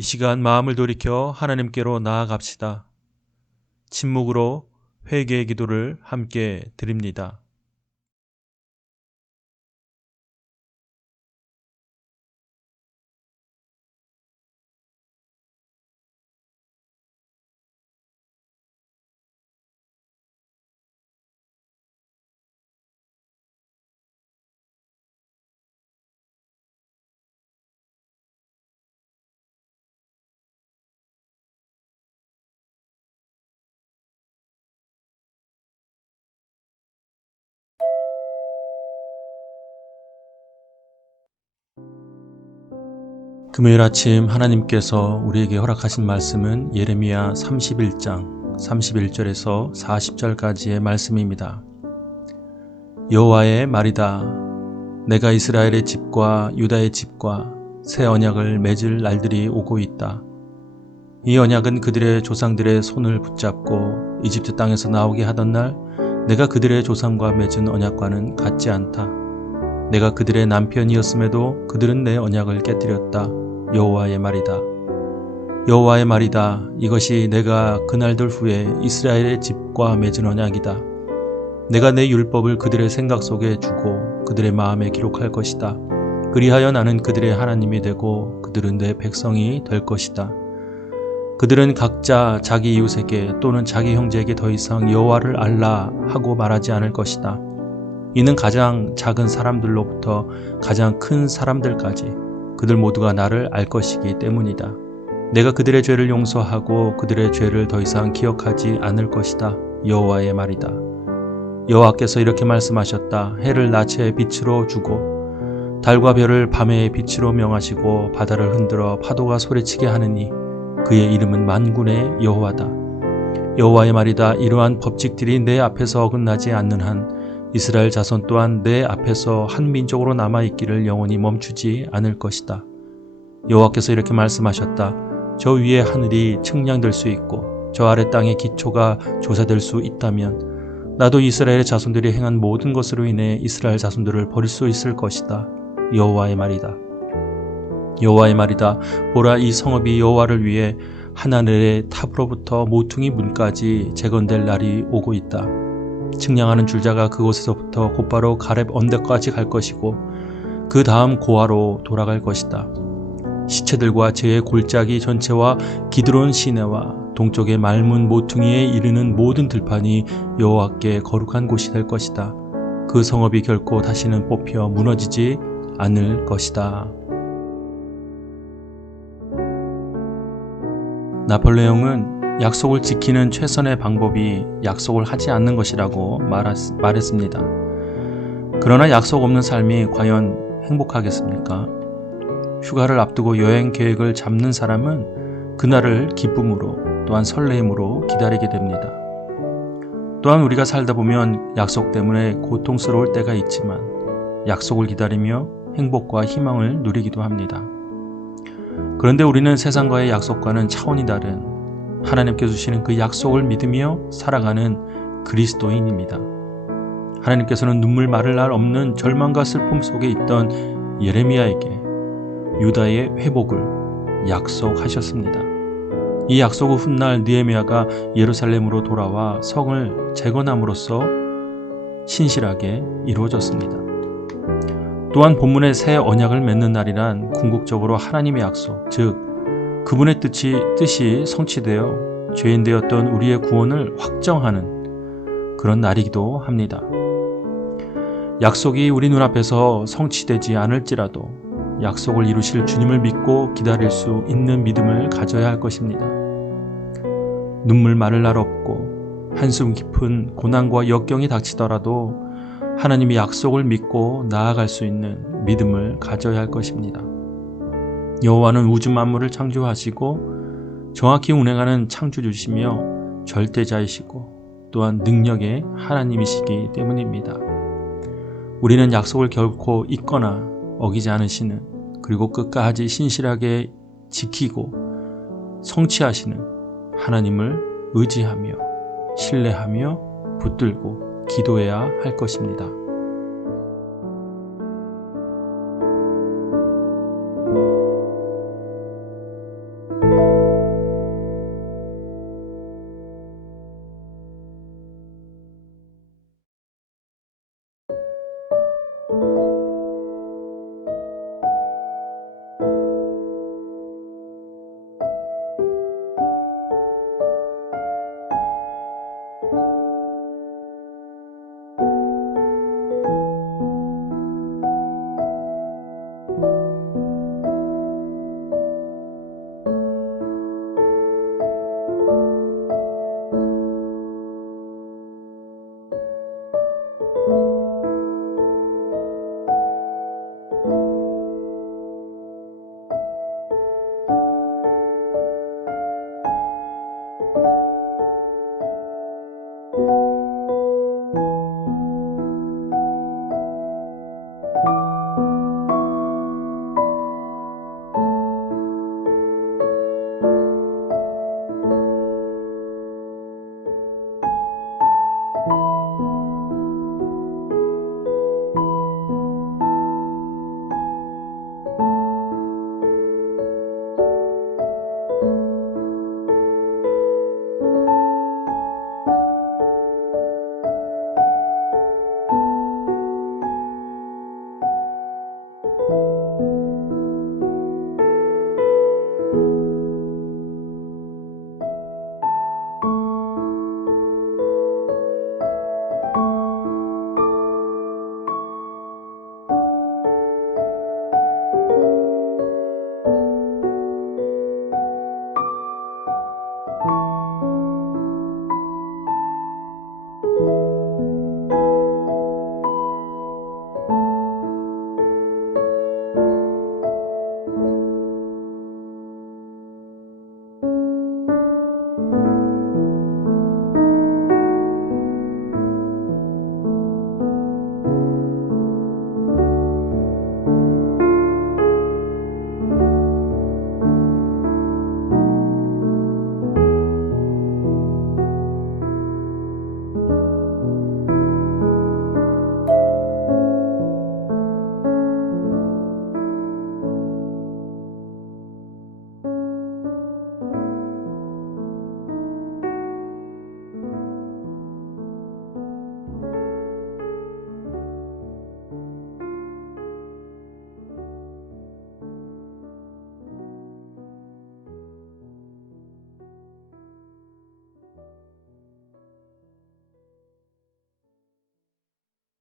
이 시간 마음을 돌이켜 하나님께로 나아갑시다. 침묵으로 회개의 기도를 함께 드립니다. 금요일 아침 하나님께서 우리에게 허락하신 말씀은 예레미야 31장 31절에서 40절까지의 말씀입니다. 여호와의 말이다. 내가 이스라엘의 집과 유다의 집과 새 언약을 맺을 날들이 오고 있다. 이 언약은 그들의 조상들의 손을 붙잡고 이집트 땅에서 나오게 하던 날 내가 그들의 조상과 맺은 언약과는 같지 않다. 내가 그들의 남편이었음에도 그들은 내 언약을 깨뜨렸다. 여호와의 말이다. 여호와의 말이다. 이것이 내가 그날들 후에 이스라엘의 집과 맺은 언약이다. 내가 내 율법을 그들의 생각 속에 주고 그들의 마음에 기록할 것이다. 그리하여 나는 그들의 하나님이 되고 그들은 내 백성이 될 것이다. 그들은 각자 자기 이웃에게 또는 자기 형제에게 더 이상 여호와를 알라 하고 말하지 않을 것이다. 이는 가장 작은 사람들로부터 가장 큰 사람들까지 그들 모두가 나를 알 것이기 때문이다. 내가 그들의 죄를 용서하고 그들의 죄를 더 이상 기억하지 않을 것이다. 여호와의 말이다. 여호와께서 이렇게 말씀하셨다. 해를 낮의 빛으로 주고 달과 별을 밤의 빛으로 명하시고 바다를 흔들어 파도가 소리치게 하느니 그의 이름은 만군의 여호와다. 여호와의 말이다. 이러한 법칙들이 내 앞에서 어긋나지 않는 한 이스라엘 자손 또한 내 앞에서 한 민족으로 남아있기를 영원히 멈추지 않을 것이다. 여호와께서 이렇게 말씀하셨다. 저 위에 하늘이 측량될 수 있고 저 아래 땅의 기초가 조사될 수 있다면 나도 이스라엘의 자손들이 행한 모든 것으로 인해 이스라엘 자손들을 버릴 수 있을 것이다. 여호와의 말이다. 여호와의 말이다. 보라, 이 성읍이 여호와를 위해 하나늘의 탑으로부터 모퉁이 문까지 재건될 날이 오고 있다. 측량하는 줄자가 그곳에서부터 곧바로 가렙 언덕까지 갈 것이고 그 다음 고아로 돌아갈 것이다. 시체들과 제의 골짜기 전체와 기드론 시내와 동쪽의 맑은 모퉁이에 이르는 모든 들판이 여호와께 거룩한 곳이 될 것이다. 그 성읍이 결코 다시는 뽑혀 무너지지 않을 것이다. 나폴레옹은 약속을 지키는 최선의 방법이 약속을 하지 않는 것이라고 말했습니다. 그러나 약속 없는 삶이 과연 행복하겠습니까? 휴가를 앞두고 여행 계획을 잡는 사람은 그날을 기쁨으로 또한 설레임으로 기다리게 됩니다. 또한 우리가 살다 보면 약속 때문에 고통스러울 때가 있지만 약속을 기다리며 행복과 희망을 누리기도 합니다. 그런데 우리는 세상과의 약속과는 차원이 다른 하나님께 주시는 그 약속을 믿으며 살아가는 그리스도인입니다. 하나님께서는 눈물 마를 날 없는 절망과 슬픔 속에 있던 예레미야에게 유다의 회복을 약속하셨습니다. 이 약속 후 훗날 느헤미야가 예루살렘으로 돌아와 성을 재건함으로써 신실하게 이루어졌습니다. 또한 본문의 새 언약을 맺는 날이란 궁극적으로 하나님의 약속, 즉 그분의 뜻이 성취되어 죄인 되었던 우리의 구원을 확정하는 그런 날이기도 합니다. 약속이 우리 눈앞에서 성취되지 않을지라도 약속을 이루실 주님을 믿고 기다릴 수 있는 믿음을 가져야 할 것입니다. 눈물 마를 날 없고 한숨 깊은 고난과 역경이 닥치더라도 하나님의 약속을 믿고 나아갈 수 있는 믿음을 가져야 할 것입니다. 여호와는 우주 만물을 창조하시고 정확히 운행하는 창조주시며 절대자이시고 또한 능력의 하나님이시기 때문입니다. 우리는 약속을 결코 잊거나 어기지 않으시는, 그리고 끝까지 신실하게 지키고 성취하시는 하나님을 의지하며 신뢰하며 붙들고 기도해야 할 것입니다.